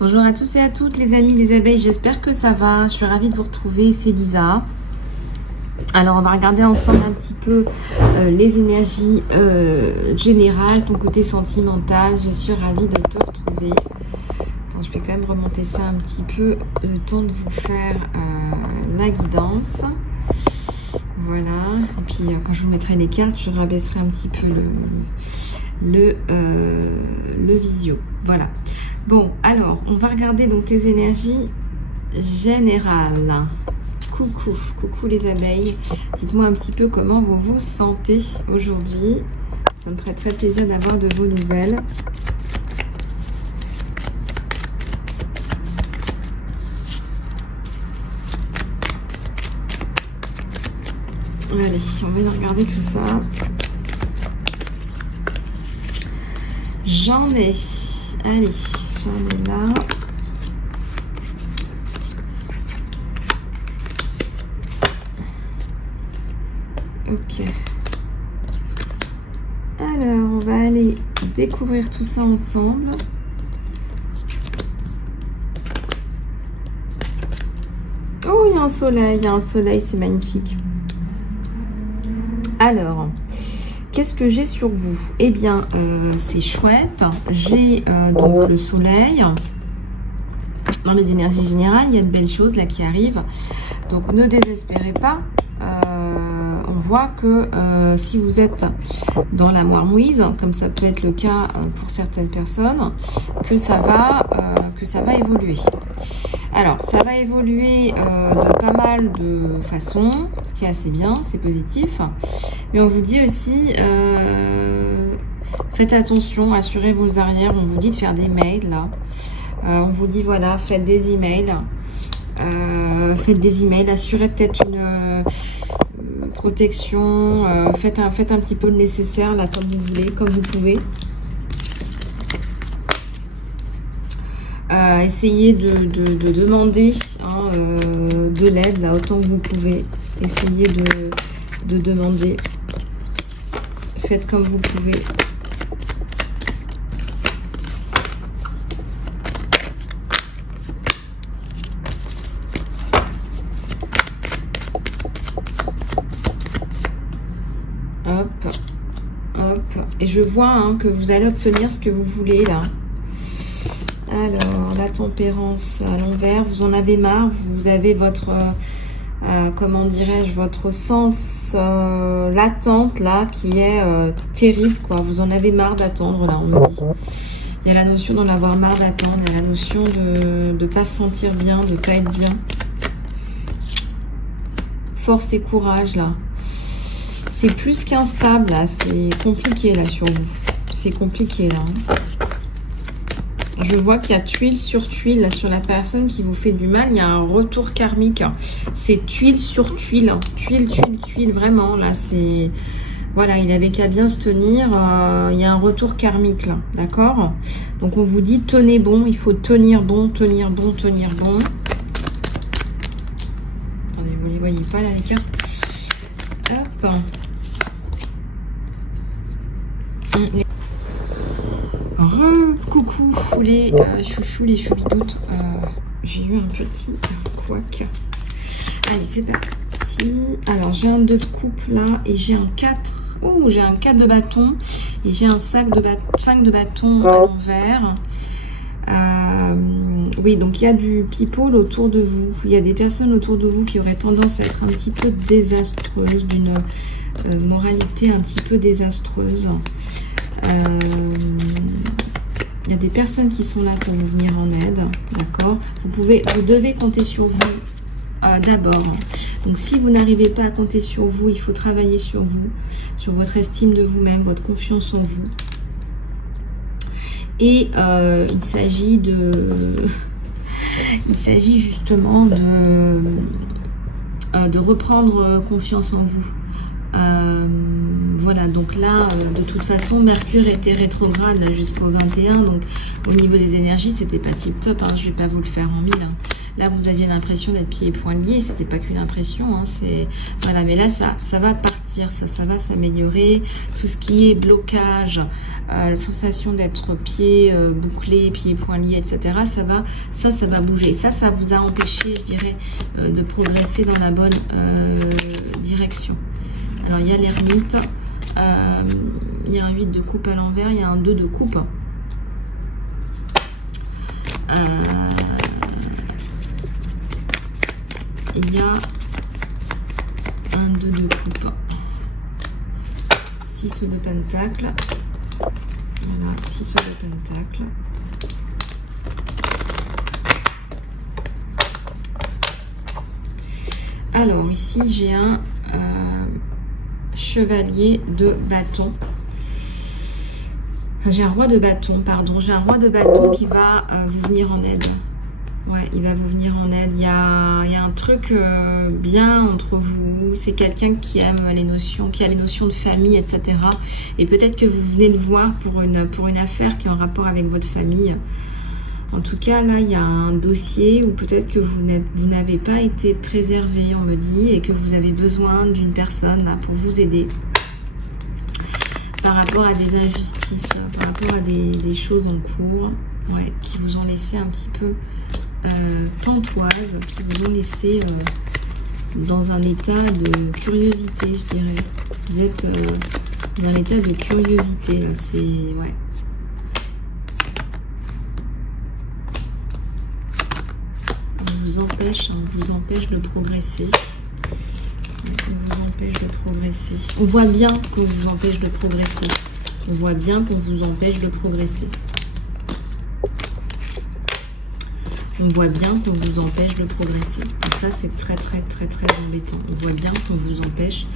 Bonjour à tous et à toutes les amis, les abeilles, j'espère que ça va. Je suis ravie de vous retrouver, c'est Lisa. Alors on va regarder ensemble un petit peu les énergies générales, ton côté sentimental. Je suis ravie de te retrouver. Attends, je vais quand même remonter ça un petit peu, le temps de vous faire la guidance. Voilà, et puis quand je vous mettrai les cartes, je rabaisserai un petit peu le visio. Voilà. Bon, alors, on va regarder donc tes énergies générales. Coucou les abeilles. Dites-moi un petit peu comment vous vous sentez aujourd'hui. Ça me ferait très plaisir d'avoir de vos nouvelles. Allez, on va regarder tout ça. J'en ai. Allez, j'en ai là. Ok. Alors, on va aller découvrir tout ça ensemble. Oh, il y a un soleil, c'est magnifique. Alors, qu'est-ce que j'ai sur vous? Eh bien, c'est chouette. J'ai donc le soleil. Dans les énergies générales, il y a de belles choses là qui arrivent. Donc, ne désespérez pas. On voit que si vous êtes dans la moire-mouise, comme ça peut être le cas pour certaines personnes, que ça va évoluer. Alors, ça va évoluer de pas mal de façons, ce qui est assez bien, c'est positif. Mais on vous dit aussi, faites attention, assurez vos arrières. On vous dit de faire des mails, là. On vous dit, voilà, faites des emails. Assurez peut-être une protection. Faites un petit peu le nécessaire, là, comme vous voulez, comme vous pouvez. Essayez de demander de l'aide là autant que vous pouvez. Essayez de demander. Faites comme vous pouvez. Hop, hop. Et je vois que vous allez obtenir ce que vous voulez là. Alors, la tempérance à l'envers, vous en avez marre, vous avez votre, comment dirais-je, votre sens l'attente là qui est terrible, quoi. Vous en avez marre d'attendre là, on me dit. Il y a la notion d'en avoir marre d'attendre, il y a la notion de ne pas se sentir bien, de ne pas être bien. Force et courage là. C'est plus qu'instable là, c'est compliqué là sur vous. C'est compliqué là. Je vois qu'il y a tuile sur tuile là, sur la personne qui vous fait du mal. Il y a un retour karmique. C'est tuile sur tuile. Tuile, vraiment. Là, c'est... Voilà, il avait qu'à bien se tenir. Il y a un retour karmique là. D'accord? Donc, on vous dit, tenez bon. Il faut tenir bon, tenir bon, tenir bon. Attendez, vous ne les voyez pas là, les cartes? Hop. Coucou les chouchous, les choubidoutes. J'ai eu un petit couac. Allez, c'est parti. Alors, j'ai un 2 de coupe là et j'ai un 4. Oh, j'ai un 4 de bâton et j'ai un 5 de bâton à l'envers. Oui, donc il y a du people autour de vous. Il y a des personnes autour de vous qui auraient tendance à être un petit peu désastreuses, d'une moralité un petit peu désastreuse. Il y a des personnes qui sont là pour vous venir en aide, d'accord? Vous devez compter sur vous d'abord. Donc, si vous n'arrivez pas à compter sur vous, il faut travailler sur vous, sur votre estime de vous-même, votre confiance en vous. Et il s'agit justement de reprendre confiance en vous. Voilà, donc là, de toute façon, Mercure était rétrograde jusqu'au 21, donc au niveau des énergies, c'était pas tip top, je vais pas vous le faire en mille. Là, vous aviez l'impression d'être pieds et poings liés, c'était pas qu'une impression, voilà, mais là, ça va partir. partir, ça va s'améliorer. Tout ce qui est blocage, la sensation d'être pieds bouclés, pieds poings liés, etc. Ça va bouger. Ça vous a empêché, je dirais, de progresser dans la bonne direction. Alors, il y a l'ermite, il y a un 8 de coupe à l'envers, il y a un 2 de coupe. Il y a un 2 de coupe. 6 de pentacle. Voilà, 6 de pentacle. Alors, ici, j'ai un chevalier de bâton. J'ai un roi de bâton, pardon. J'ai un roi de bâton qui va vous venir en aide. Ouais, il va vous venir en aide. Il y a un truc bien entre vous. C'est quelqu'un qui aime les notions, qui a les notions de famille, etc. Et peut-être que vous venez le voir pour une affaire qui est en rapport avec votre famille. En tout cas, là, il y a un dossier où peut-être que vous n'avez pas été préservé, on me dit, et que vous avez besoin d'une personne là, pour vous aider. Par rapport à des injustices, par rapport à des choses en cours, ouais, qui vous ont laissé un petit peu pantoise, qui vous ont laissé dans un état de curiosité, je dirais. Vous êtes dans un état de curiosité, là, c'est... ouais. On vous empêche de progresser. On vous empêche de progresser. On voit bien qu'on vous empêche de progresser. On voit bien qu'on vous empêche de progresser. On voit bien qu'on vous empêche de progresser. Donc ça, c'est très embêtant. On voit bien qu'on vous empêche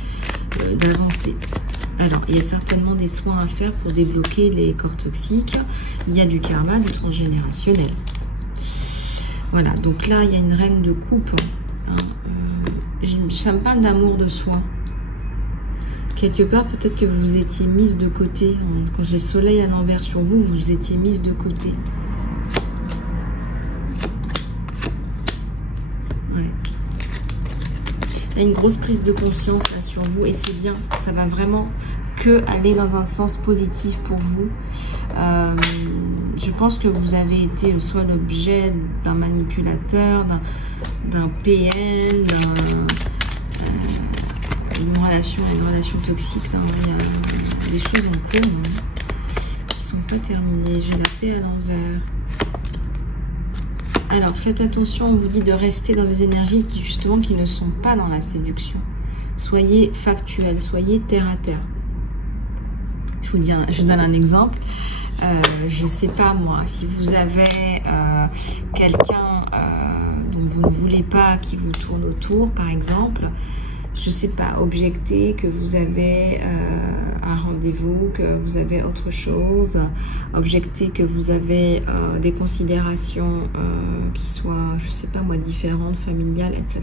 d'avancer. Alors, il y a certainement des soins à faire pour débloquer les corps toxiques. Il y a du karma, du transgénérationnel. Voilà, donc là, il y a une reine de coupe. Hein, ça me parle d'amour de soi. Quelque part, peut-être que vous étiez mise de côté. Quand j'ai le soleil à l'envers sur vous, vous étiez mise de côté. Ouais. Il y a une grosse prise de conscience là sur vous et c'est bien. Ça va vraiment que aller dans un sens positif pour vous. Je pense que vous avez été soit l'objet d'un manipulateur, d'un PN, une relation toxique. Hein. Il y a des choses en cours qui ne sont pas terminées. J'ai la paix à l'envers. Alors, faites attention, on vous dit de rester dans des énergies qui ne sont pas dans la séduction. Soyez factuel, soyez terre à terre. Je vous donne un exemple. Je ne sais pas moi, si vous avez quelqu'un dont vous ne voulez pas qui vous tourne autour, par exemple, je ne sais pas, objecter que vous avez un rendez-vous, que vous avez autre chose, objecter que vous avez des considérations qui soient, je ne sais pas moi, différentes, familiales, etc.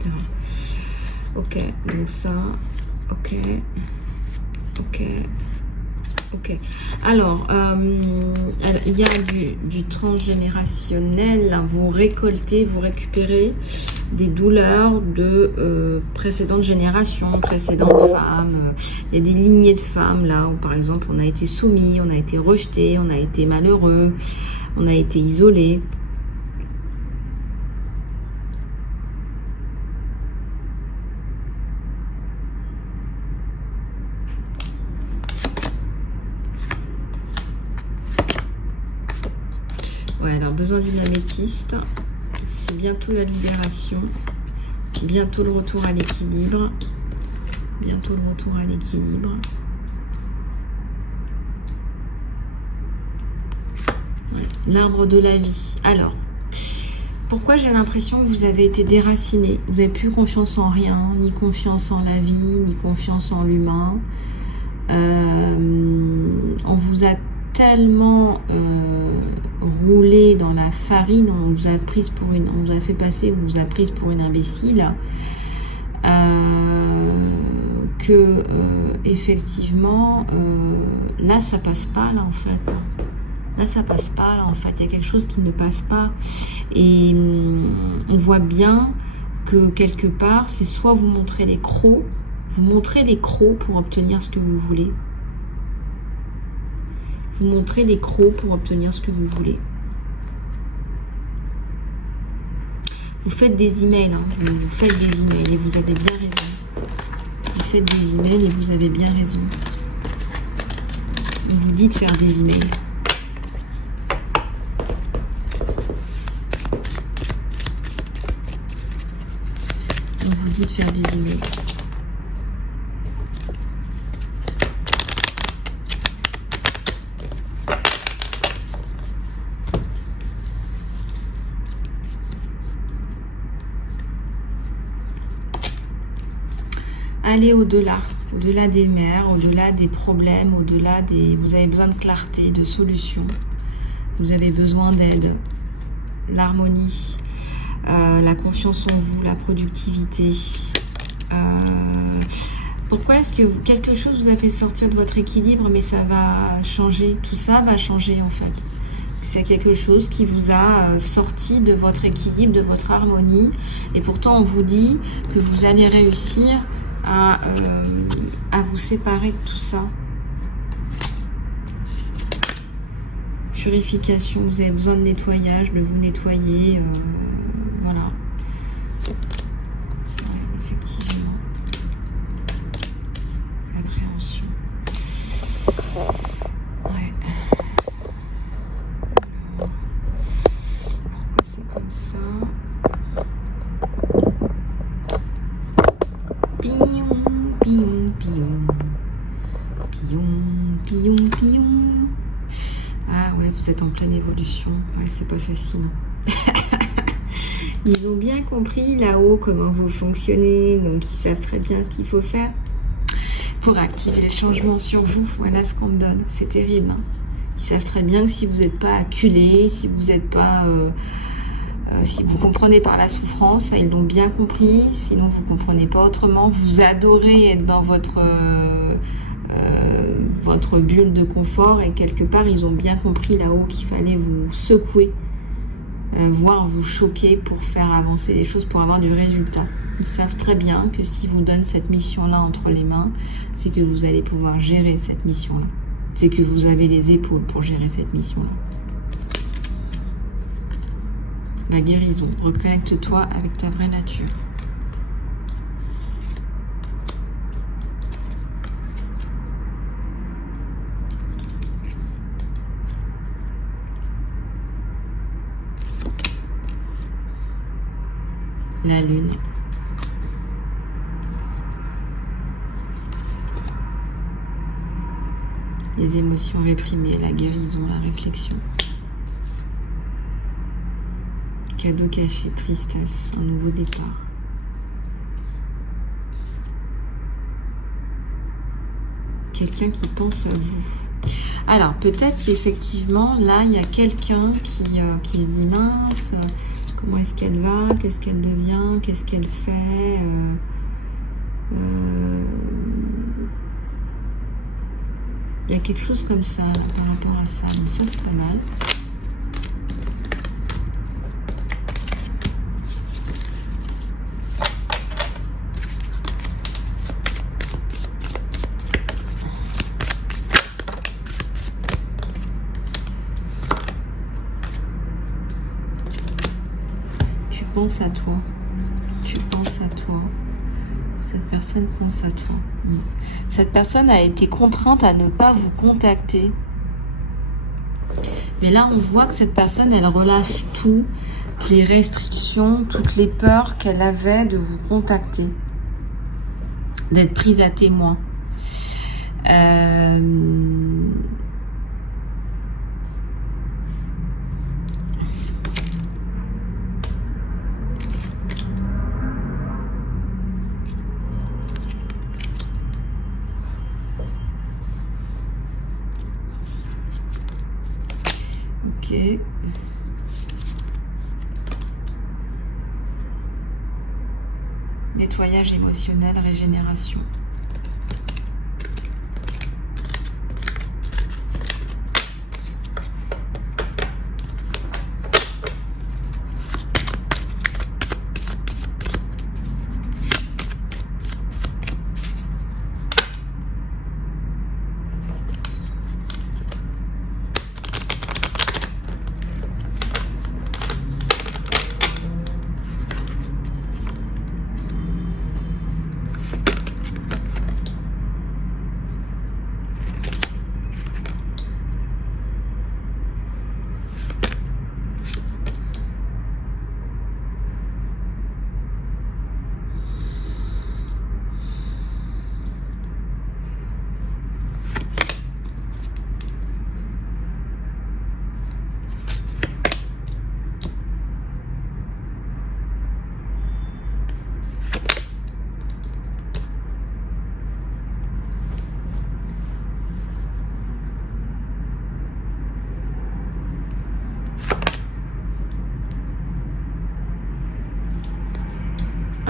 Ok, donc ça, ok. Alors, il y a du transgénérationnel. Vous récoltez, vous récupérez des douleurs de précédentes générations, précédentes femmes. Il y a des lignées de femmes là où, par exemple, on a été soumis, on a été rejeté, on a été malheureux, on a été isolé. Ouais, alors besoin d'une améthyste, c'est bientôt la libération, bientôt le retour à l'équilibre, bientôt le retour à l'équilibre. Ouais, l'arbre de la vie. Alors, pourquoi j'ai l'impression que vous avez été déraciné? Vous n'avez plus confiance en rien, ni confiance en la vie, ni confiance en l'humain. On vous a tellement roulé dans la farine, on vous a fait passer, on vous a prise pour une imbécile, que effectivement là ça passe pas là en fait. Là ça passe pas là en fait, il y a quelque chose qui ne passe pas et on voit bien que quelque part c'est soit vous montrez les crocs, Vous montrez les crocs pour obtenir ce que vous voulez. Vous montrez les crocs pour obtenir ce que vous voulez. Vous faites des emails, hein. Vous faites des emails et vous avez bien raison. Vous faites des emails et vous avez bien raison. On vous dit de faire des emails. On vous dit de faire des emails. Allez au-delà, au-delà des mers, au-delà des problèmes, au-delà des... Vous avez besoin de clarté, de solutions. Vous avez besoin d'aide, l'harmonie, la confiance en vous, la productivité. Pourquoi est-ce que quelque chose vous a fait sortir de votre équilibre, mais ça va changer? Tout ça va changer en fait. C'est quelque chose qui vous a sorti de votre équilibre, de votre harmonie. Et pourtant, on vous dit que vous allez réussir à vous séparer de tout ça. Purification, vous avez besoin de nettoyage, de vous nettoyer, voilà. Ouais, effectivement. L'appréhension. Ouais. Alors, pourquoi c'est comme ça? Pion, pion, pion. Pion, pion, pion. Ah ouais, vous êtes en pleine évolution. Ouais, c'est pas facile. Ils ont bien compris là-haut comment vous fonctionnez, donc ils savent très bien ce qu'il faut faire pour activer le changement sur vous. Voilà ce qu'on me donne. C'est terrible. Hein. Ils savent très bien que si vous n'êtes pas acculé, si vous n'êtes pas... si vous comprenez par la souffrance, ça, ils l'ont bien compris. Sinon, vous ne comprenez pas autrement. Vous adorez être dans votre bulle de confort. Et quelque part, ils ont bien compris là-haut qu'il fallait vous secouer, voire vous choquer pour faire avancer les choses, pour avoir du résultat. Ils savent très bien que si vous donnent cette mission-là entre les mains, c'est que vous allez pouvoir gérer cette mission-là. C'est que vous avez les épaules pour gérer cette mission-là. La guérison. Reconnecte-toi avec ta vraie nature. La lune. Les émotions réprimées, la guérison, la réflexion. Cadeau caché, tristesse, un nouveau départ. Quelqu'un qui pense à vous. Alors, peut-être qu'effectivement, là, il y a quelqu'un qui se dit, mince, comment est-ce qu'elle va? Qu'est-ce qu'elle devient? Qu'est-ce qu'elle fait? Il y a quelque chose comme ça, là, par rapport à ça. Donc ça, c'est pas mal. Pense à toi, tu penses à toi, cette personne pense à toi. Cette personne a été contrainte à ne pas vous contacter, mais là on voit que cette personne elle relâche tout, toutes les restrictions, toutes les peurs qu'elle avait de vous contacter, d'être prise à témoin. Ok. Nettoyage émotionnel, régénération.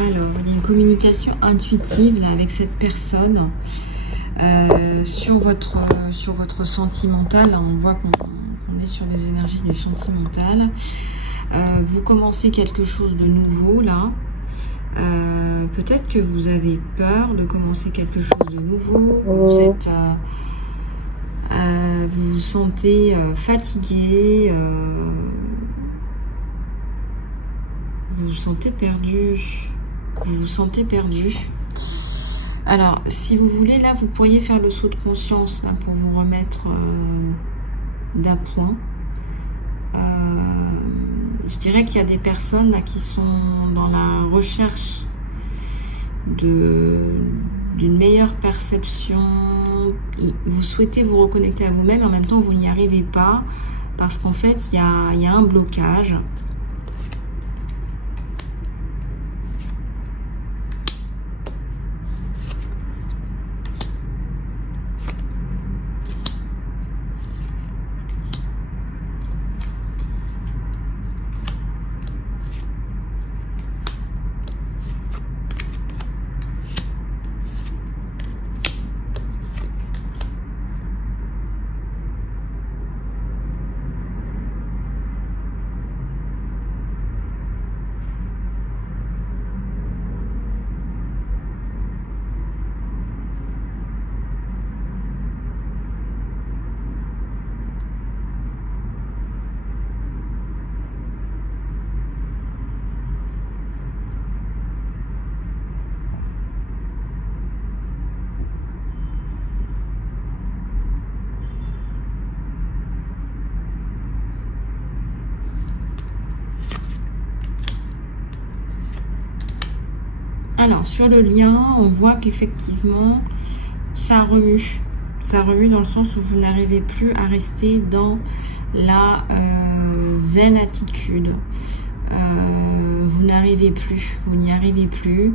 Alors, il y a une communication intuitive là, avec cette personne sur votre sentimental. Là, on voit qu'on est sur des énergies du sentimental. Vous commencez quelque chose de nouveau là. Peut-être que vous avez peur de commencer quelque chose de nouveau. Vous vous sentez fatigué. Vous vous sentez perdu. Vous vous sentez perdu. Alors, si vous voulez, là, vous pourriez faire le saut de conscience là, pour vous remettre d'appoint. Je dirais qu'il y a des personnes là, qui sont dans la recherche d'une meilleure perception. Vous souhaitez vous reconnecter à vous-même, en même temps, vous n'y arrivez pas parce qu'en fait, il y a un blocage. Alors, sur le lien, on voit qu'effectivement, ça remue. Ça remue dans le sens où vous n'arrivez plus à rester dans la zen attitude. Vous n'arrivez plus, vous n'y arrivez plus.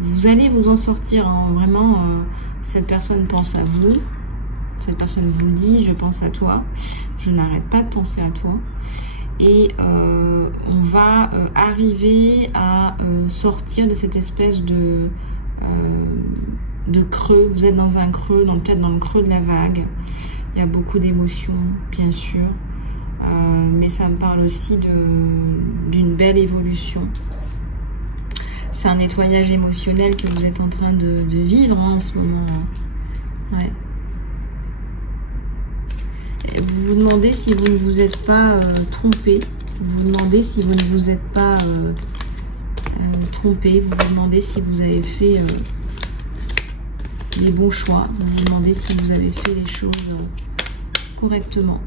Vous allez vous en sortir, hein, vraiment. Cette personne pense à vous. Cette personne vous dit, je pense à toi. Je n'arrête pas de penser à toi. Et on va arriver à sortir de cette espèce de creux. Vous êtes dans un creux, peut-être dans le creux de la vague. Il y a beaucoup d'émotions, bien sûr. Mais ça me parle aussi d'une belle évolution. C'est un nettoyage émotionnel que vous êtes en train de vivre en ce moment. Ouais. Vous vous demandez si vous ne vous êtes pas trompé. Vous vous demandez si vous ne vous êtes pas trompé. Vous vous demandez si vous avez fait les bons choix. Vous vous demandez si vous avez fait les choses correctement.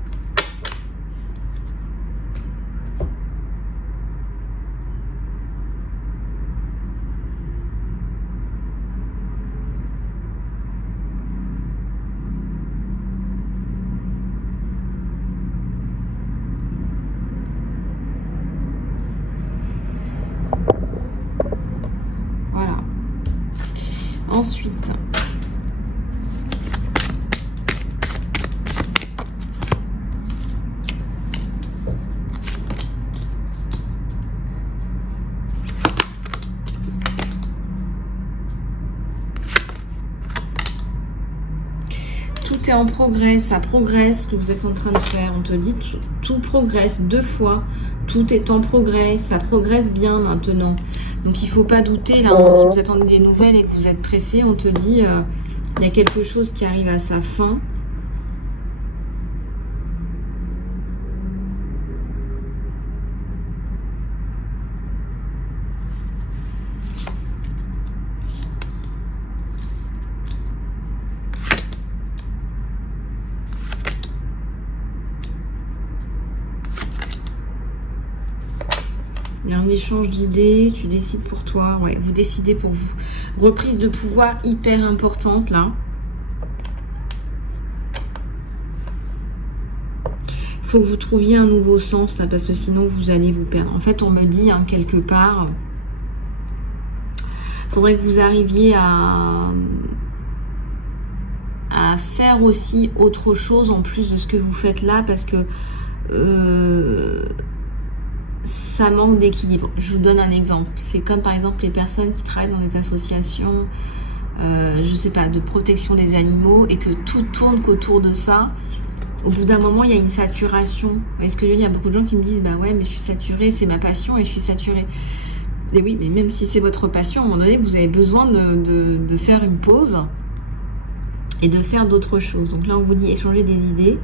Ensuite, tout est en progrès, ça progresse, ce que vous êtes en train de faire. On te dit tout progresse 2 fois. Tout est en progrès, ça progresse bien maintenant. Donc il ne faut pas douter là, hein, si vous attendez des nouvelles et que vous êtes pressé, on te dit il y a quelque chose qui arrive à sa fin. Il y a un échange d'idées, tu décides pour toi, ouais, vous décidez pour vous. Reprise de pouvoir hyper importante là. Il faut que vous trouviez un nouveau sens là, parce que sinon vous allez vous perdre. En fait, on me dit hein, quelque part, il faudrait que vous arriviez à faire aussi autre chose en plus de ce que vous faites là, parce que ça manque d'équilibre. Je vous donne un exemple. C'est comme par exemple les personnes qui travaillent dans des associations, je sais pas, de protection des animaux et que tout tourne qu'autour de ça. Au bout d'un moment, il y a une saturation. Vous voyez ce que je veux dire? Il y a beaucoup de gens qui me disent, bah ouais, mais je suis saturée, c'est ma passion et je suis saturée. Et oui, mais même si c'est votre passion, à un moment donné, vous avez besoin de faire une pause et de faire d'autres choses. Donc là, on vous dit échanger des idées,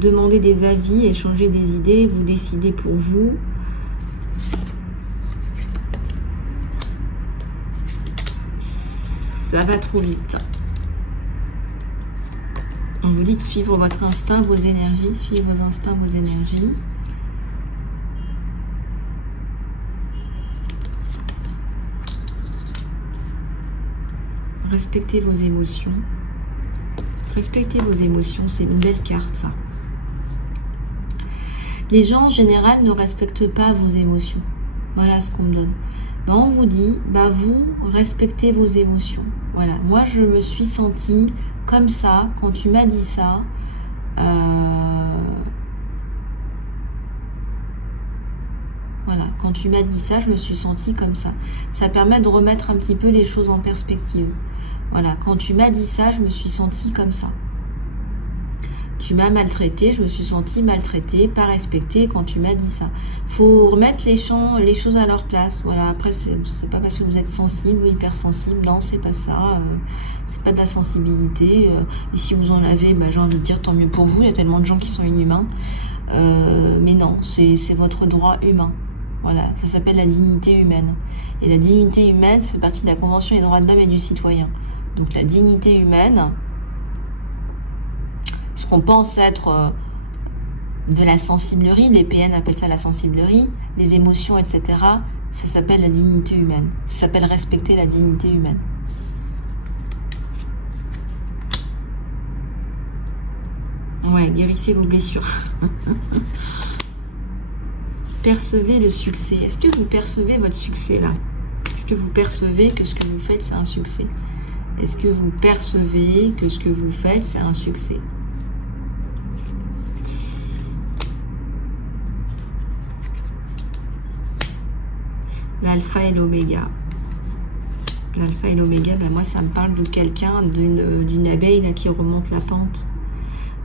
demander des avis, échanger des idées, vous décidez pour vous. Ça va trop vite. On vous dit de suivre votre instinct, vos énergies, suivre vos instincts, vos énergies. Respectez vos émotions. Respectez vos émotions, c'est une belle carte ça. Les gens en général ne respectent pas vos émotions. Voilà ce qu'on me donne. Ben, on vous dit, bah vous respectez vos émotions. Voilà, moi je me suis sentie comme ça quand tu m'as dit ça. Voilà, quand tu m'as dit ça, je me suis sentie comme ça. Ça permet de remettre un petit peu les choses en perspective. Voilà, quand tu m'as dit ça, je me suis sentie comme ça. Tu m'as maltraité, je me suis sentie maltraitée, pas respectée quand tu m'as dit ça. Faut remettre les choses à leur place. Voilà, après, c'est pas parce que vous êtes sensible ou hypersensible, non, c'est pas ça. C'est pas de la sensibilité. Et si vous en avez, bah, j'ai envie de dire tant mieux pour vous, il y a tellement de gens qui sont inhumains. Mais non, c'est votre droit humain. Voilà, ça s'appelle la dignité humaine. Et la dignité humaine fait partie de la Convention des droits de l'homme et du citoyen. Donc la dignité humaine, ce qu'on pense être de la sensiblerie, les PN appellent ça la sensiblerie, les émotions, etc., ça s'appelle la dignité humaine. Ça s'appelle respecter la dignité humaine. Ouais, guérissez vos blessures. Percevez le succès. Est-ce que vous percevez votre succès là? Est-ce que vous percevez que ce que vous faites, c'est un succès? Est-ce que vous percevez que ce que vous faites, c'est un succès? L'alpha et l'oméga. L'alpha et l'oméga, ben moi, ça me parle de quelqu'un, d'une abeille là, qui remonte la pente.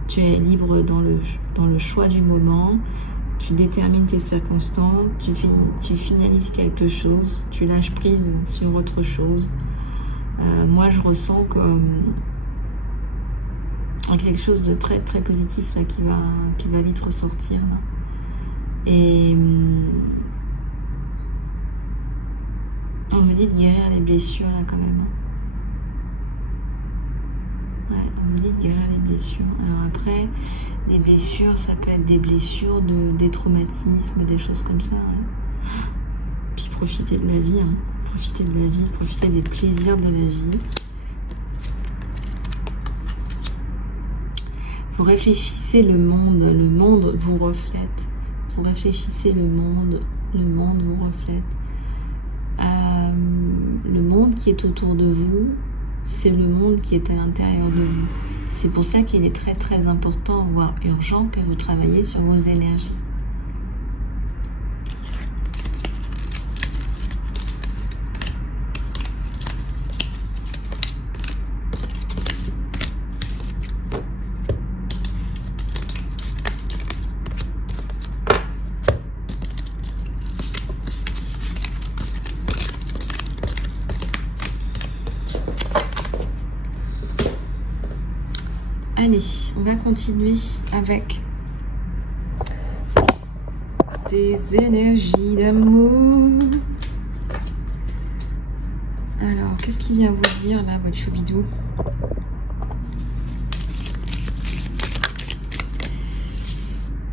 Tu es libre dans le choix du moment. Tu détermines tes circonstances. Tu finalises quelque chose. Tu lâches prise sur autre chose. Moi, je ressens quelque chose de très très positif là, qui va vite ressortir. Là. Et on me dit de guérir les blessures là quand même. Ouais, on me dit de guérir les blessures. Alors après, les blessures, ça peut être des blessures, des traumatismes, des choses comme ça. Ouais. Puis profiter de la vie, hein. Profiter de la vie, profiter des plaisirs de la vie. Vous réfléchissez le monde vous reflète. Vous réfléchissez le monde vous reflète. Le monde qui est autour de vous, c'est le monde qui est à l'intérieur de vous. C'est pour ça qu'il est très très important, voire urgent, que vous travaillez sur vos énergies. Allez, on va continuer avec des énergies d'amour. Alors, qu'est-ce qui vient vous dire là, votre choubidou?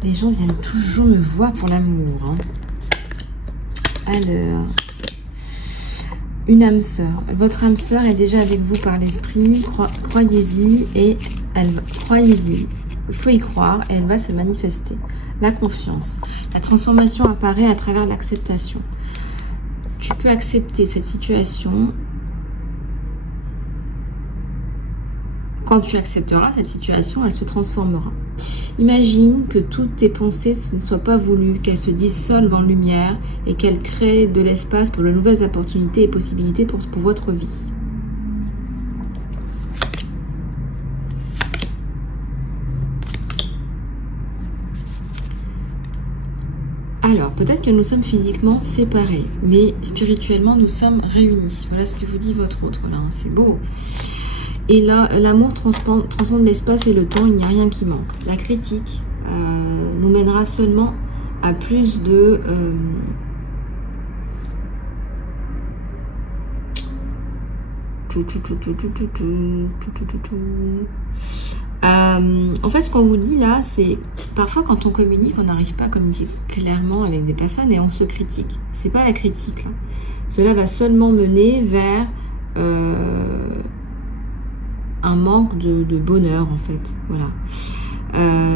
Les gens viennent toujours me voir pour l'amour. Hein. Alors, une âme sœur. Votre âme sœur est déjà avec vous par l'esprit. Croyez-y et croyez-y, il faut y croire et elle va se manifester. La confiance. La transformation apparaît à travers l'acceptation. Tu peux accepter cette situation. Quand tu accepteras cette situation, elle se transformera. Imagine que toutes tes pensées ne soient pas voulues, qu'elles se dissolvent en lumière et qu'elles créent de l'espace pour de nouvelles opportunités et possibilités pour votre vie. Alors, peut-être que nous sommes physiquement séparés, mais spirituellement, nous sommes réunis. Voilà ce que vous dit votre autre, là, hein. C'est beau. Et là, l'amour transcende l'espace et le temps, il n'y a rien qui manque. La critique nous mènera seulement à plus de... en fait, ce qu'on vous dit là, c'est parfois quand on communique, on n'arrive pas à communiquer clairement avec des personnes et on se critique. C'est pas la critique là. Cela va seulement mener vers un manque de bonheur en fait. Voilà.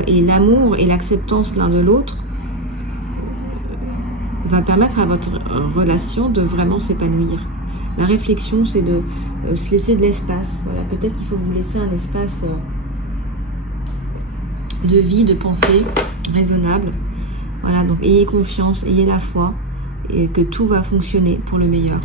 Et l'amour et l'acceptance l'un de l'autre va permettre à votre relation de vraiment s'épanouir. La réflexion, c'est de se laisser de l'espace. Voilà, peut-être qu'il faut vous laisser un espace de vie, de pensée raisonnable. Voilà, donc ayez confiance, ayez la foi et que tout va fonctionner pour le meilleur.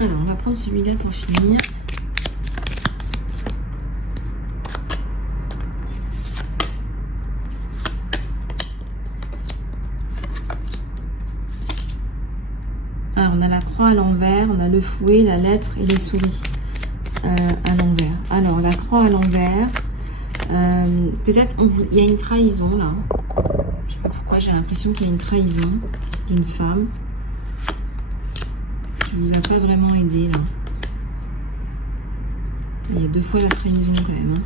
Alors, on va prendre celui-là pour finir. Alors, on a la croix à l'envers, on a le fouet, la lettre et les souris à l'envers. Alors, la croix à l'envers, peut-être il y a une trahison là. Je sais pas pourquoi, j'ai l'impression qu'il y a une trahison d'une femme qui vous a pas vraiment aidé là. Il y a 2 fois la trahison quand même. Hein.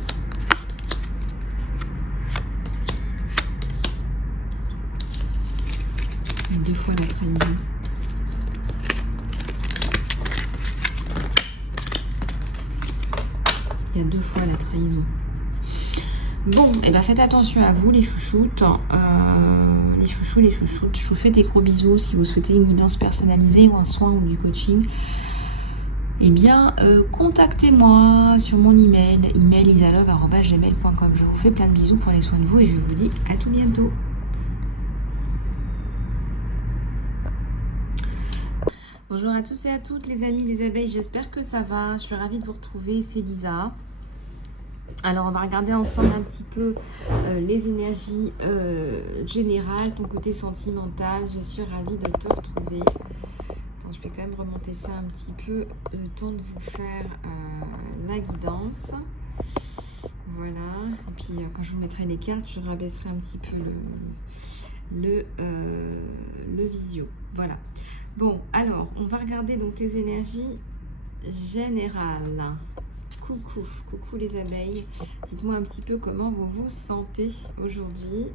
Il y a 2 fois la trahison. Il y a 2 fois la trahison. Bon, et ben faites attention à vous les chouchoutes. Les chouchoutes. Je vous fais des gros bisous. Si vous souhaitez une guidance personnalisée ou un soin ou du coaching, eh bien, contactez-moi sur mon email isalove@gmail.com. Je vous fais plein de bisous, prenez soin de vous et je vous dis à tout bientôt. Bonjour à tous et à toutes les amis, les abeilles, j'espère que ça va. Je suis ravie de vous retrouver, c'est Lisa. Alors on va regarder ensemble un petit peu les énergies générales, ton côté sentimental. Je suis ravie de te retrouver. Attends, je vais quand même remonter ça un petit peu, le temps de vous faire la guidance. Voilà, et puis quand je vous mettrai les cartes, je rabaisserai un petit peu le visio. Voilà. Bon, alors, on va regarder donc tes énergies générales. Coucou les abeilles. Dites-moi un petit peu comment vous vous sentez aujourd'hui.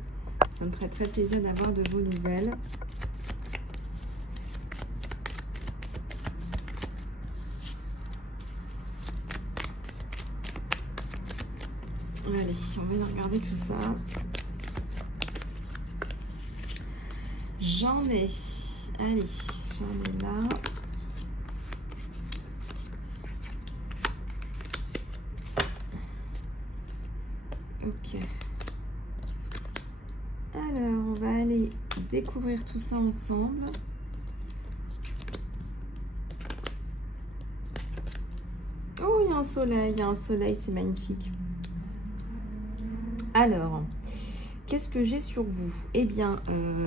Ça me ferait très plaisir d'avoir de vos nouvelles. Allez, on va regarder tout ça. J'en ai. Allez, j'en ai là. Ok. Alors, on va aller découvrir tout ça ensemble. Oh, il y a un soleil, c'est magnifique. Alors, qu'est-ce que j'ai sur vous? Eh bien,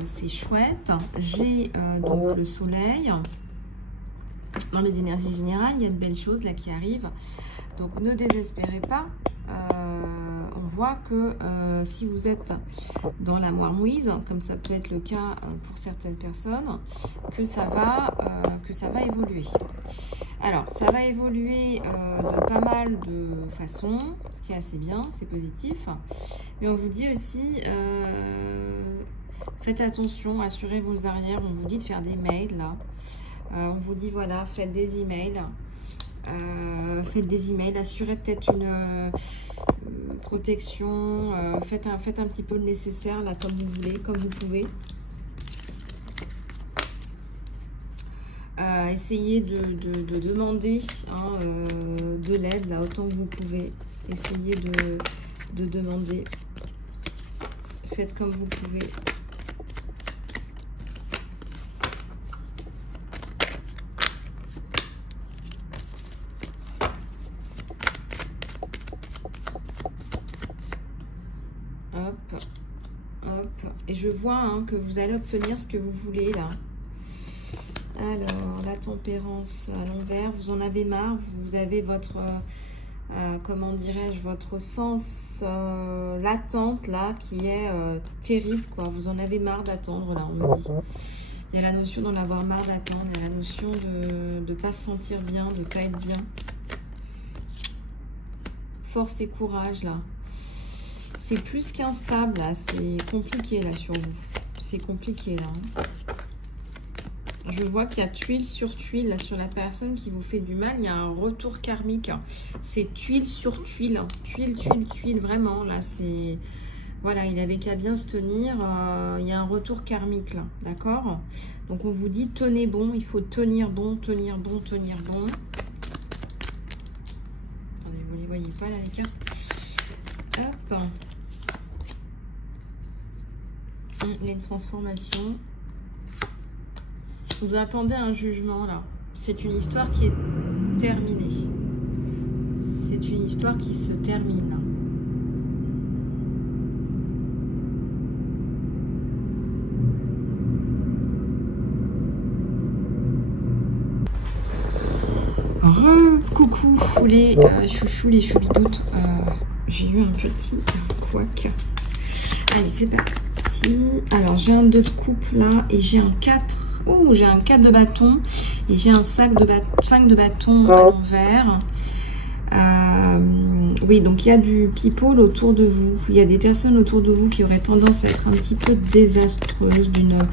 c'est chouette. J'ai donc le soleil. Dans les énergies générales, il y a de belles choses là qui arrivent. Donc, ne désespérez pas. On voit que si vous êtes dans la marmouise, comme ça peut être le cas pour certaines personnes, que ça va évoluer. Alors, ça va évoluer de pas mal de façons, ce qui est assez bien, c'est positif. Mais on vous dit aussi, faites attention, assurez vos arrières. On vous dit de faire des mails, là. On vous dit, voilà, faites des emails. Assurez peut-être une protection. Faites un petit peu le nécessaire, là, comme vous voulez, comme vous pouvez. Essayez de demander de l'aide, là, autant que vous pouvez. Essayez de demander. Faites comme vous pouvez. Hop, hop. Et je vois que vous allez obtenir ce que vous voulez, là. Alors, la tempérance à l'envers, vous en avez marre, vous avez votre, comment dirais-je, votre sens l'attente, là, qui est terrible, quoi. Vous en avez marre d'attendre, là, on me dit. Il y a la notion d'en avoir marre d'attendre, il y a la notion de ne pas se sentir bien, de ne pas être bien. Force et courage, là. C'est plus qu'instable, là, c'est compliqué, là, sur vous. C'est compliqué, là. Je vois qu'il y a tuile sur tuile, là, sur la personne qui vous fait du mal. Il y a un retour karmique. C'est tuile sur tuile. Tuile, tuile, tuile, vraiment, là, c'est... Voilà, il avait qu'à bien se tenir. Il y a un retour karmique, là, d'accord? Donc, on vous dit, tenez bon. Il faut tenir bon, tenir bon, tenir bon. Attendez, vous ne les voyez pas, là, les cartes? Hop. Il y a une transformation. Vous attendez un jugement, là. C'est une histoire qui est terminée. C'est une histoire qui se termine, là. Coucou les chouchous, les choubidoutes. J'ai eu un petit couac. Allez, c'est parti. Alors, j'ai un 2 de coupe, là, et j'ai un 4. Oh, j'ai un 4 de bâton et j'ai un 5 de bâton à l'envers. Oui, donc il y a du people autour de vous. Il y a des personnes autour de vous qui auraient tendance à être un petit peu désastreuses, d'une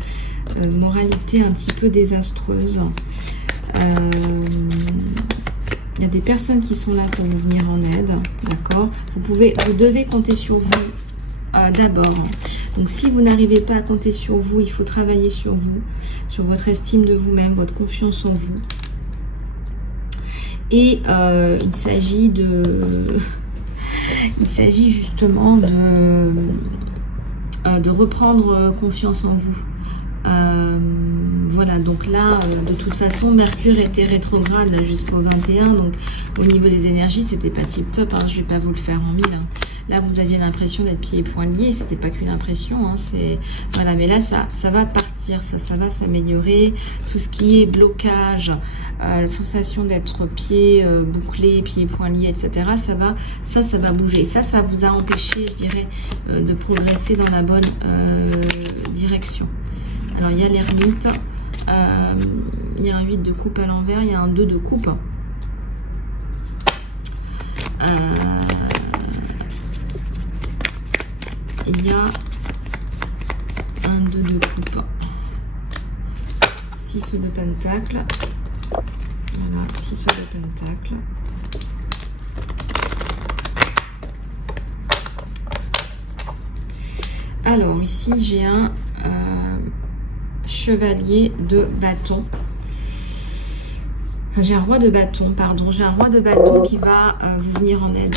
moralité un petit peu désastreuse. Il y a des personnes qui sont là pour vous venir en aide, d'accord? Vous devez compter sur vous d'abord. Donc si vous n'arrivez pas à compter sur vous, il faut travailler sur vous, sur votre estime de vous-même, votre confiance en vous. Et il s'agit justement de reprendre confiance en vous. Voilà, donc là, de toute façon, Mercure était rétrograde jusqu'au 21, donc au niveau des énergies, c'était pas tip top, hein, je vais pas vous le faire en 1000. Hein. Là, vous aviez l'impression d'être pieds et poings liés, c'était pas qu'une impression, hein, voilà, mais là, ça va partir, ça va s'améliorer. Tout ce qui est blocage, la sensation d'être pieds bouclés, pieds et poings liés, etc., ça va bouger. Ça vous a empêché, je dirais, de progresser dans la bonne direction. Alors, il y a l'ermite, il y a un 8 de coupe à l'envers, il y a un 2 de coupe. Il y a un 2 de coupe. 6 de pentacle. Voilà, 6 de pentacle. Alors, ici, j'ai un... chevalier de bâton. J'ai un roi de bâton, pardon. J'ai un roi de bâton qui va vous venir en aide.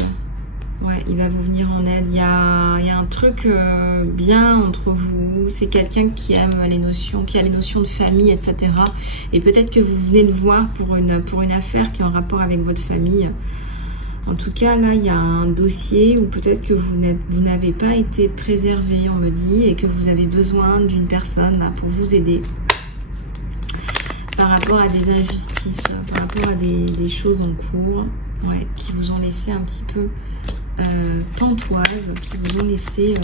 Ouais, il va vous venir en aide. Il y a un truc bien entre vous. C'est quelqu'un qui aime les notions, qui a les notions de famille, etc. Et peut-être que vous venez le voir pour une affaire qui est en rapport avec votre famille. En tout cas, là, il y a un dossier où peut-être que vous n'avez pas été préservé, on me dit, et que vous avez besoin d'une personne là, pour vous aider par rapport à des injustices, par rapport à des choses en cours, ouais, qui vous ont laissé un petit peu pantoises qui vous ont laissé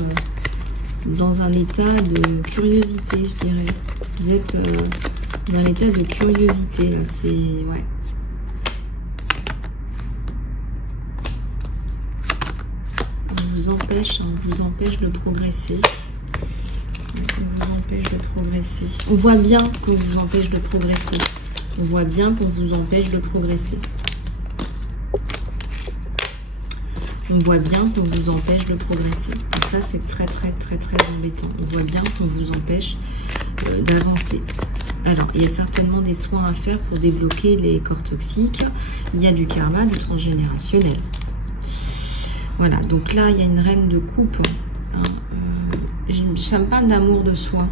dans un état de curiosité, je dirais. Vous êtes dans un état de curiosité, là, c'est... ouais. On vous empêche de progresser. On vous empêche de progresser. On voit bien qu'on vous empêche de progresser. On voit bien qu'on vous empêche de progresser. On voit bien qu'on vous empêche de progresser. Donc ça, c'est très embêtant. On voit bien qu'on vous empêche d'avancer. Alors, il y a certainement des soins à faire pour débloquer les corps toxiques. Il y a du karma, du transgénérationnel. Voilà, donc là, il y a une reine de coupe. Hein, ça me parle d'amour de soi.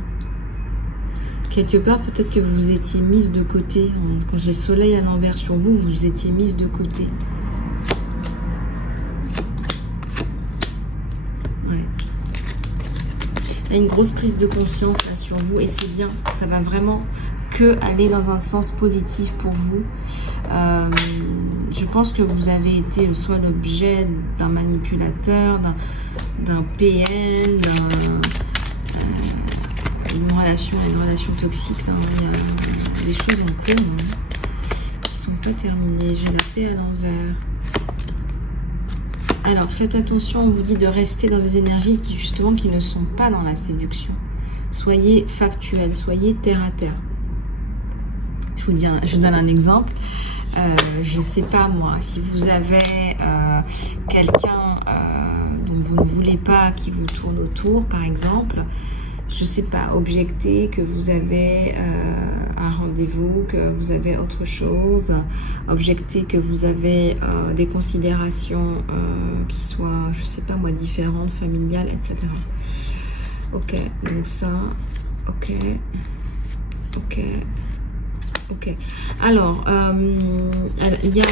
Quelque part, peut-être que vous étiez mise de côté. Quand j'ai le soleil à l'envers sur vous, vous étiez mise de côté. Il y a une grosse prise de conscience là sur vous et c'est bien, ça va vraiment que aller dans un sens positif pour vous. Je pense que vous avez été soit l'objet d'un manipulateur, d'un PN, une relation toxique. Là, il y a des choses en cours qui ne sont pas terminées. J'ai la paix à l'envers. Alors, faites attention, on vous dit de rester dans des énergies qui, justement, qui ne sont pas dans la séduction. Soyez factuel, soyez terre à terre. Je vous donne un exemple. Je ne sais pas, moi, si vous avez quelqu'un dont vous ne voulez pas qui vous tourne autour, par exemple, je ne sais pas, objecter que vous avez un rendez-vous, que vous avez autre chose, objecter que vous avez des considérations qui soient, je ne sais pas moi, différentes, familiales, etc. Ok, donc ça, ok, ok. Ok. Alors, il y a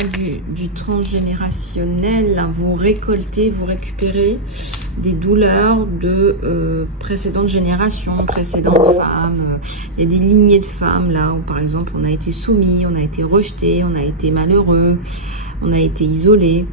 du transgénérationnel. Vous récoltez, vous récupérez des douleurs de précédentes générations, précédentes femmes. Il y a des lignées de femmes là où, par exemple, on a été soumis, on a été rejeté, on a été malheureux, on a été isolé.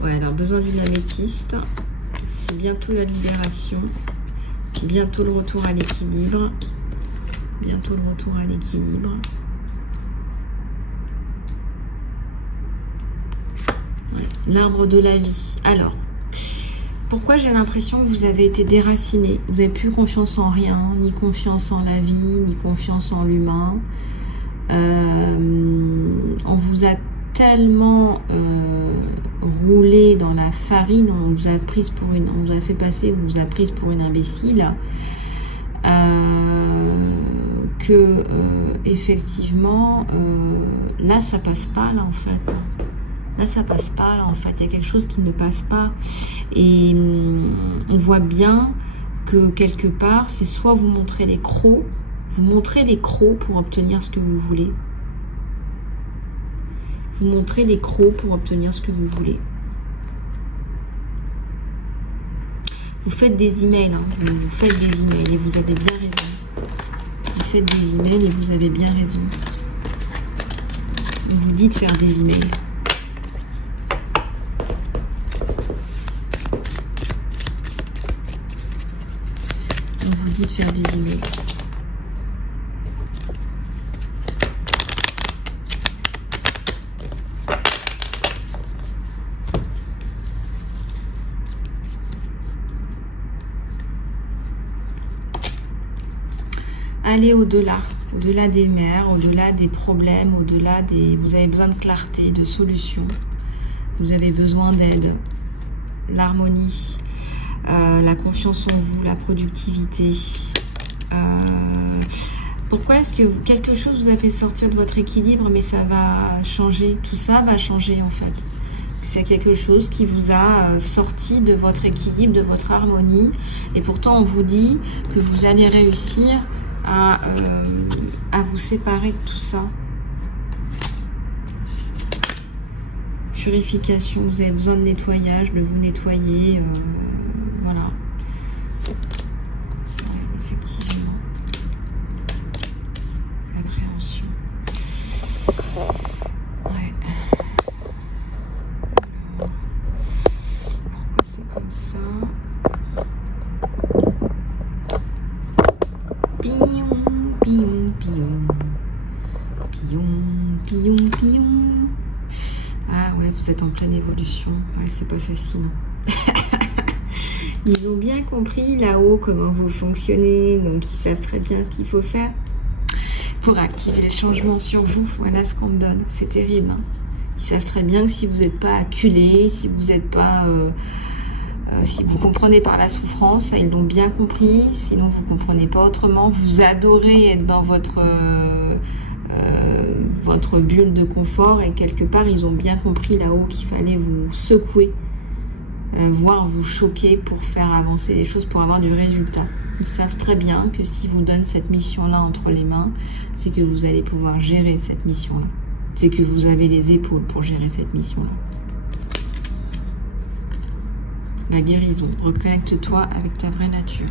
Ouais, alors besoin d'une améthyste, c'est bientôt la libération, bientôt le retour à l'équilibre, bientôt le retour à l'équilibre. Ouais, l'arbre de la vie. Alors, pourquoi j'ai l'impression que vous avez été déraciné? Vous n'avez plus confiance en rien, ni confiance en la vie, ni confiance en l'humain. On vous a tellement roulé dans la farine, on vous a prise pour une, on vous a fait passer, on vous a prise pour une imbécile, que effectivement là ça passe pas là en fait. Là ça passe pas là en fait. Il y a quelque chose qui ne passe pas et on voit bien que quelque part c'est soit vous montrez les crocs, pour obtenir ce que vous voulez. Vous montrez les crocs pour obtenir ce que vous voulez. Vous faites des emails, hein. Vous faites des emails et vous avez bien raison. Vous faites des emails et vous avez bien raison. On vous dit de faire des emails. On vous dit de faire des emails. Allez au-delà des mers, au-delà des problèmes, au-delà des... Vous avez besoin de clarté, de solutions. Vous avez besoin d'aide, l'harmonie, la confiance en vous, la productivité. Pourquoi est-ce que quelque chose vous a fait sortir de votre équilibre, mais ça va changer? Tout ça va changer en fait. C'est quelque chose qui vous a sorti de votre équilibre, de votre harmonie. Et pourtant, on vous dit que vous allez réussir à vous séparer de tout ça. Je purification, vous avez besoin de nettoyage, de vous nettoyer, voilà. Ouais, effectivement. L'appréhension. Ouais. Alors, pourquoi c'est comme ça? Pion, pion, pion. Pion, pion, pion. Ah ouais, vous êtes en pleine évolution. Ouais, c'est pas facile. Ils ont bien compris là-haut comment vous fonctionnez, donc ils savent très bien ce qu'il faut faire pour activer les changements sur vous. Voilà ce qu'on me donne. C'est terrible. Hein. Ils savent très bien que si vous n'êtes pas acculé, si vous n'êtes pas... si vous comprenez par la souffrance, ils l'ont bien compris. Sinon, vous ne comprenez pas autrement. Vous adorez être dans votre bulle de confort et quelque part, ils ont bien compris là-haut qu'il fallait vous secouer, voire vous choquer pour faire avancer les choses, pour avoir du résultat. Ils savent très bien que si vous donnent cette mission-là entre les mains, c'est que vous allez pouvoir gérer cette mission-là. C'est que vous avez les épaules pour gérer cette mission-là. La guérison. Reconnecte-toi avec ta vraie nature.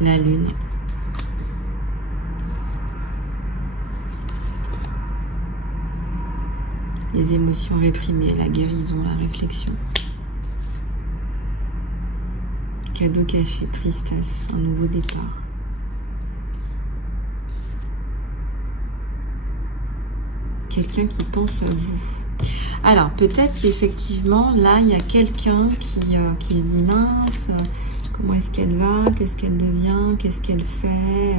La lune. Les émotions réprimées, la guérison, la réflexion. Cadeau caché, tristesse, un nouveau départ. Quelqu'un qui pense à vous. Alors, peut-être qu'effectivement, là, il y a quelqu'un qui se dit mince, comment est-ce qu'elle va, qu'est-ce qu'elle devient, qu'est-ce qu'elle fait.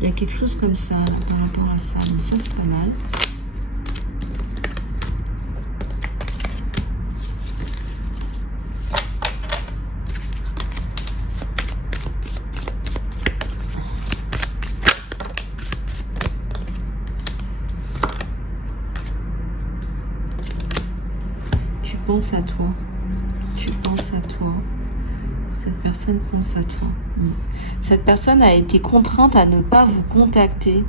Il y a quelque chose comme ça, là, par rapport à ça. Donc ça, c'est pas mal. Pense à toi, tu penses à toi, cette personne pense à toi. Cette personne a été contrainte à ne pas vous contacter,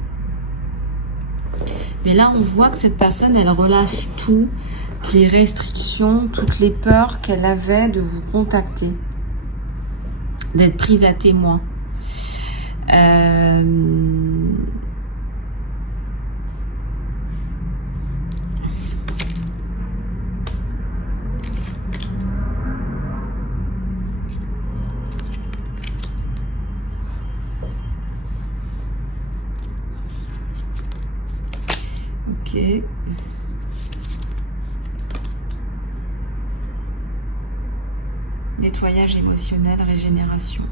mais là on voit que cette personne elle relâche tout, toutes les restrictions, toutes les peurs qu'elle avait de vous contacter, d'être prise à témoin. Ok. Nettoyage émotionnel, régénération.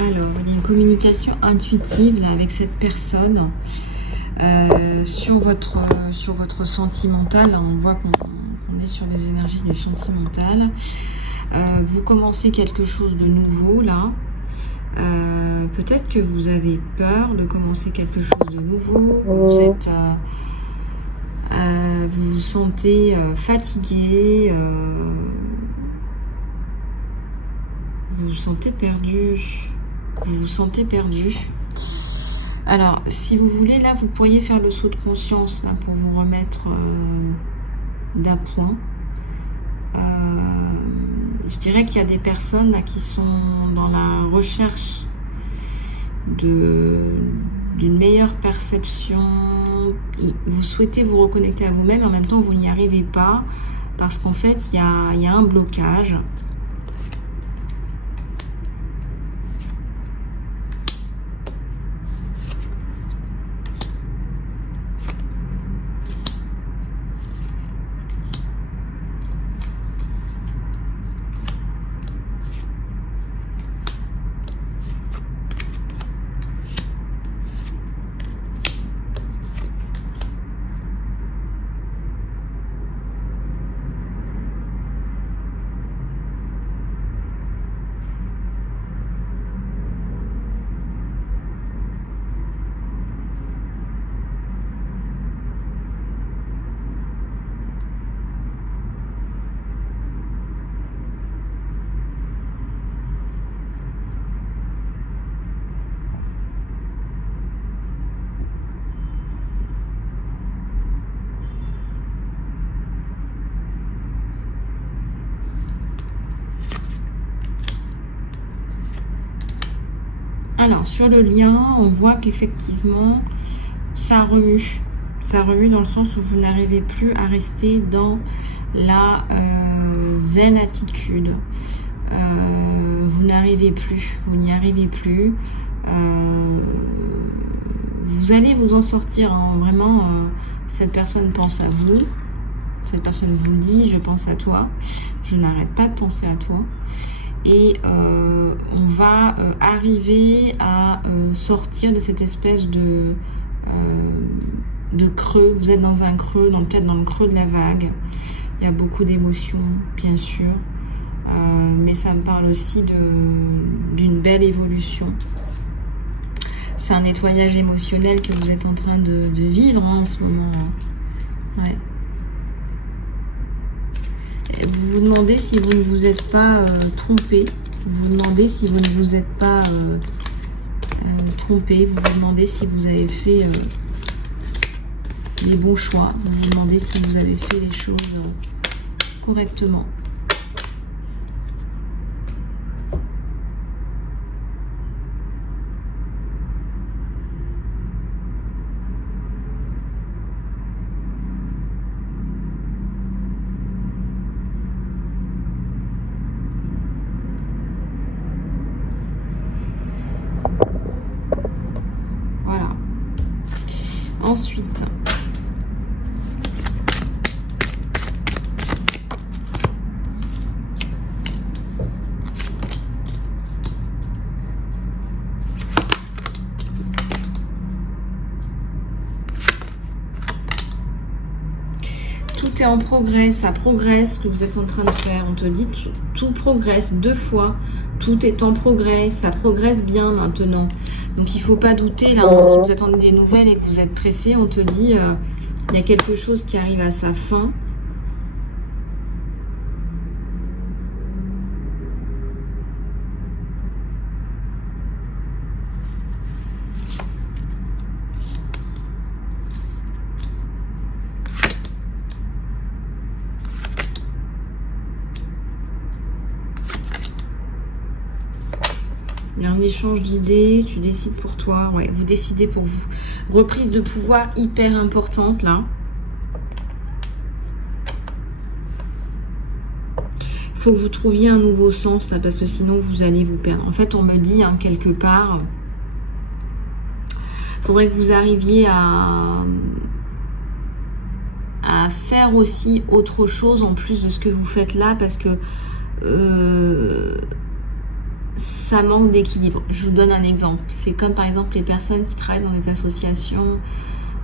Alors, il y a une communication intuitive là, avec cette personne sur votre sentimental. Là, on voit qu'on est sur des énergies du sentimental. Vous commencez quelque chose de nouveau là. Peut-être que vous avez peur de commencer quelque chose de nouveau. vous vous sentez fatigué, vous vous sentez perdu, vous vous sentez perdu. Alors, si vous voulez, là, vous pourriez faire le saut de conscience là, pour vous remettre d'appoint. Je dirais qu'il y a des personnes là, qui sont dans la recherche d'une meilleure perception. Vous souhaitez vous reconnecter à vous-même, en même temps vous n'y arrivez pas parce qu'en fait il y a un blocage. Alors, sur le lien, on voit qu'effectivement, ça remue. Ça remue dans le sens où vous n'arrivez plus à rester dans la zen attitude. Vous n'arrivez plus, vous n'y arrivez plus. Vous allez vous en sortir, hein, vraiment, cette personne pense à vous. Cette personne vous dit, je pense à toi. Je n'arrête pas de penser à toi. Et on va arriver à sortir de cette espèce de creux. Vous êtes dans un creux, peut-être dans le creux de la vague. Il y a beaucoup d'émotions, bien sûr. Mais ça me parle aussi d'une belle évolution. C'est un nettoyage émotionnel que vous êtes en train de vivre en ce moment. Ouais. Vous vous demandez si vous ne vous êtes pas trompé. Vous vous demandez si vous ne vous êtes pas trompé. Vous vous demandez si vous avez fait les bons choix. Vous vous demandez si vous avez fait les choses correctement. Ensuite, tout est en progrès, ça progresse, ce que vous êtes en train de faire. On te dit tout progresse 2 fois. Tout est en progrès, ça progresse bien maintenant. Donc il ne faut pas douter là, hein, si vous attendez des nouvelles et que vous êtes pressé, on te dit il y a quelque chose qui arrive à sa fin. Il y a un échange d'idées, tu décides pour toi, ouais, vous décidez pour vous. Reprise de pouvoir hyper importante là. Il faut que vous trouviez un nouveau sens là, parce que sinon vous allez vous perdre. En fait, on me dit hein, quelque part, il faudrait que vous arriviez à faire aussi autre chose en plus de ce que vous faites là, parce que ça manque d'équilibre. Je vous donne un exemple. C'est comme par exemple les personnes qui travaillent dans des associations,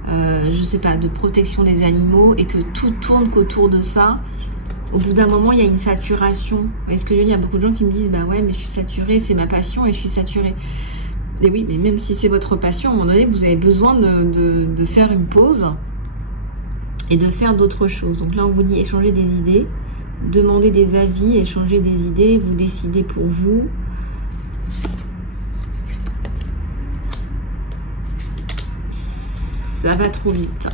je sais pas, de protection des animaux, et que tout tourne qu'autour de ça. Au bout d'un moment, il y a une saturation. Vous voyez ce que je veux dire? Il y a beaucoup de gens qui me disent, bah ouais, mais je suis saturée, c'est ma passion et je suis saturée. Et oui, mais même si c'est votre passion, à un moment donné, vous avez besoin de faire une pause et de faire d'autres choses. Donc là, on vous dit échanger des idées, demander des avis, échanger des idées, vous décidez pour vous. Ça va trop vite.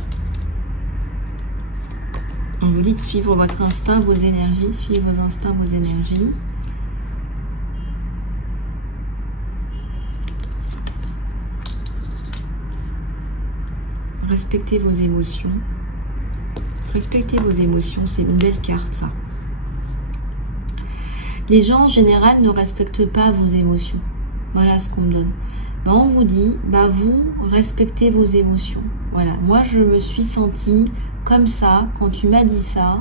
On vous dit de suivre votre instinct, vos énergies, suivre vos instincts, vos énergies. Respectez vos émotions. Respectez vos émotions, c'est une belle carte ça. Les gens en général ne respectent pas vos émotions. Voilà ce qu'on me donne. Ben, on vous dit, vous respectez vos émotions. Voilà, moi je me suis sentie comme ça quand tu m'as dit ça.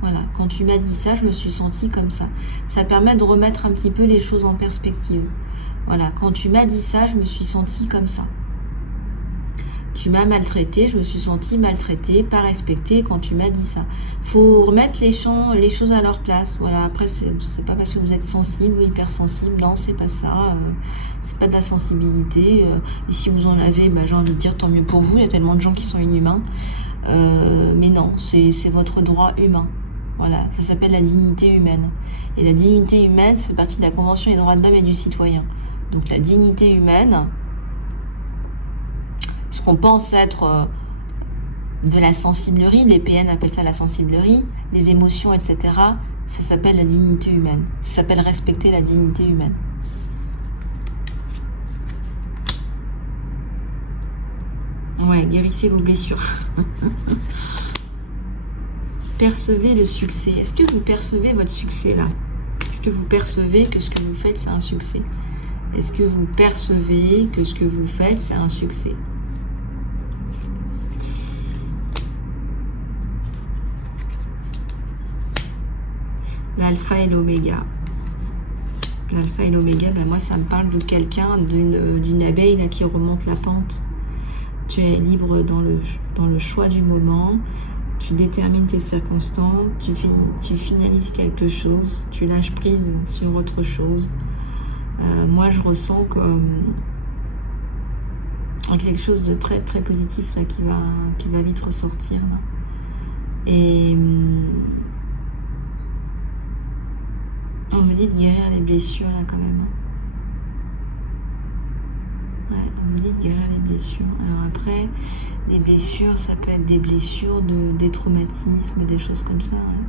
Voilà, quand tu m'as dit ça, je me suis sentie comme ça. Ça permet de remettre un petit peu les choses en perspective. Voilà, quand tu m'as dit ça, je me suis sentie comme ça. Tu m'as maltraité, je me suis sentie maltraitée, pas respectée quand tu m'as dit ça. Faut remettre les choses à leur place. Voilà, après, c'est pas parce que vous êtes sensible ou hypersensible, non, c'est pas ça. C'est pas de la sensibilité. Et si vous en avez, j'ai envie de dire tant mieux pour vous. Il y a tellement de gens qui sont inhumains. Mais non, c'est votre droit humain. Voilà, ça s'appelle la dignité humaine. Et la dignité humaine, ça fait partie de la Convention des droits de l'homme et du citoyen. Donc la dignité humaine, ce qu'on pense être de la sensiblerie, les PN appellent ça la sensiblerie, les émotions, etc., ça s'appelle la dignité humaine. Ça s'appelle respecter la dignité humaine. Ouais, guérissez vos blessures. Percevez le succès. Est-ce que vous percevez votre succès là? Est-ce que vous percevez que ce que vous faites, c'est un succès? Est-ce que vous percevez que ce que vous faites, c'est un succès? L'alpha et l'oméga. L'alpha et l'oméga, moi ça me parle de quelqu'un, d'une abeille là, qui remonte la pente. Tu es libre dans le choix du moment. Tu détermines tes circonstances. Tu finalises quelque chose. Tu lâches prise sur autre chose. Moi je ressens que quelque chose de très très positif là, qui va vite ressortir là. Et on me dit de guérir les blessures là quand même. Ouais, on me dit de guérir les blessures. Alors après, les blessures, ça peut être des blessures, des traumatismes, des choses comme ça. Ouais.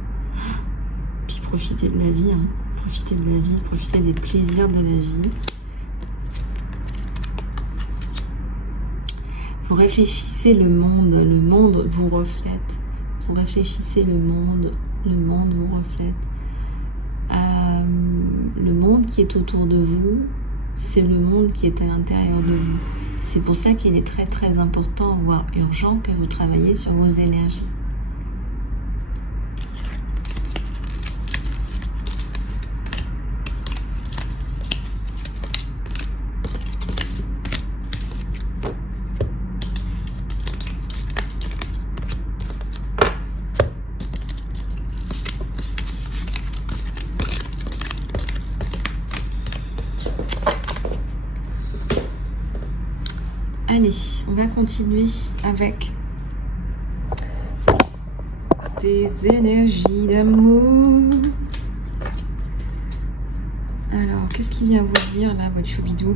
Puis profiter de la vie, hein. Profiter de la vie, profiter des plaisirs de la vie. Vous réfléchissez le monde vous reflète. Vous réfléchissez le monde vous reflète. Le monde qui est autour de vous, c'est le monde qui est à l'intérieur de vous. C'est pour ça qu'il est très très important, voire urgent, que vous travaillez sur vos énergies. Allez, on va continuer avec tes énergies d'amour. Alors, qu'est-ce qui vient vous dire là, votre choubidou?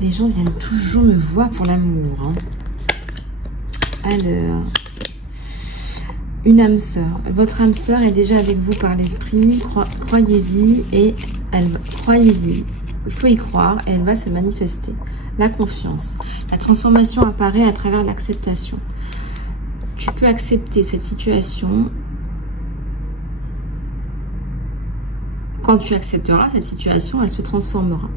Les gens viennent toujours me voir pour l'amour. Hein. Alors, une âme sœur. Votre âme sœur est déjà avec vous par l'esprit. Croyez-y et croyez-y. Il faut y croire et elle va se manifester. La confiance. La transformation apparaît à travers l'acceptation. Tu peux accepter cette situation. Quand tu accepteras cette situation, elle se transformera.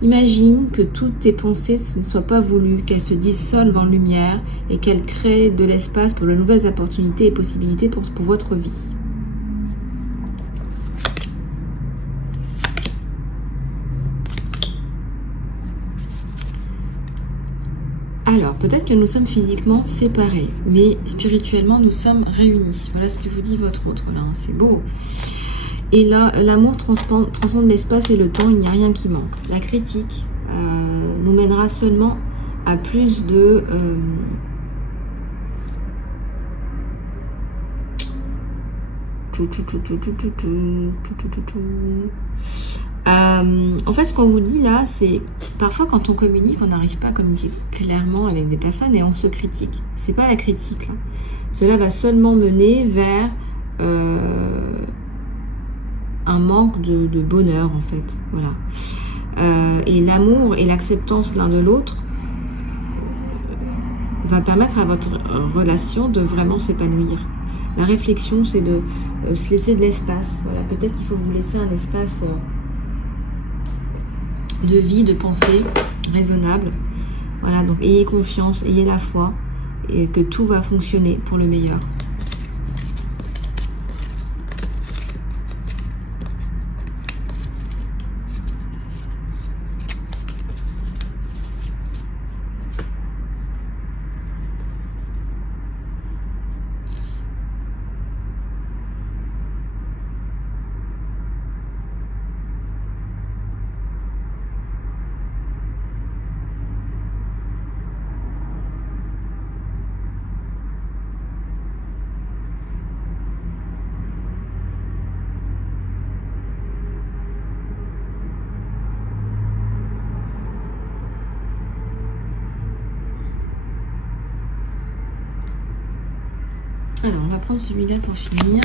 Imagine que toutes tes pensées ne soient pas voulues, qu'elles se dissolvent en lumière et qu'elles créent de l'espace pour de nouvelles opportunités et possibilités pour votre vie. Alors, peut-être que nous sommes physiquement séparés, mais spirituellement, nous sommes réunis. Voilà ce que vous dit votre autre, là. C'est beau. Et là, l'amour transcende l'espace et le temps, il n'y a rien qui manque. La critique nous mènera seulement à plus de... en fait, ce qu'on vous dit là, c'est parfois quand on communique, on n'arrive pas à communiquer clairement avec des personnes et on se critique. C'est pas la critique là. Cela va seulement mener vers un manque de bonheur en fait. Voilà. Et l'amour et l'acceptance l'un de l'autre va permettre à votre relation de vraiment s'épanouir. La réflexion, c'est de se laisser de l'espace. Voilà, peut-être qu'il faut vous laisser un espace de vie, de pensée raisonnable. Voilà, donc ayez confiance, ayez la foi et que tout va fonctionner pour le meilleur. Alors, on va prendre celui-là pour finir.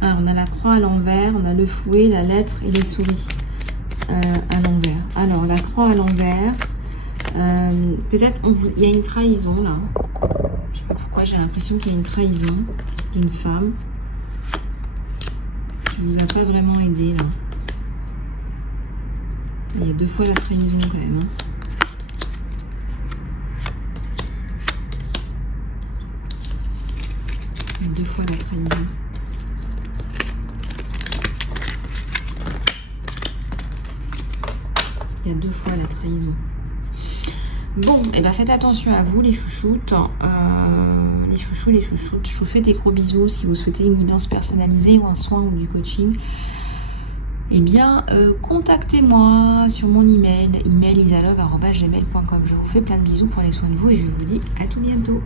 Alors, on a la croix à l'envers, on a le fouet, la lettre et les souris à l'envers. Alors, la croix à l'envers, peut-être il y a une trahison là. Je sais pas pourquoi, j'ai l'impression qu'il y a une trahison d'une femme qui vous a pas vraiment aidé là. Il y a 2 fois la trahison quand même. Hein. Il y a 2 fois la trahison. Il y a 2 fois la trahison. Bon, et ben faites attention à vous les chouchoutes. Les chouchoutes. Je vous fais des gros bisous. Si vous souhaitez une guidance personnalisée ou un soin ou du coaching, eh bien, contactez-moi sur mon email isalove@gmail.com. Je vous fais plein de bisous, prenez soin de vous et je vous dis à tout bientôt.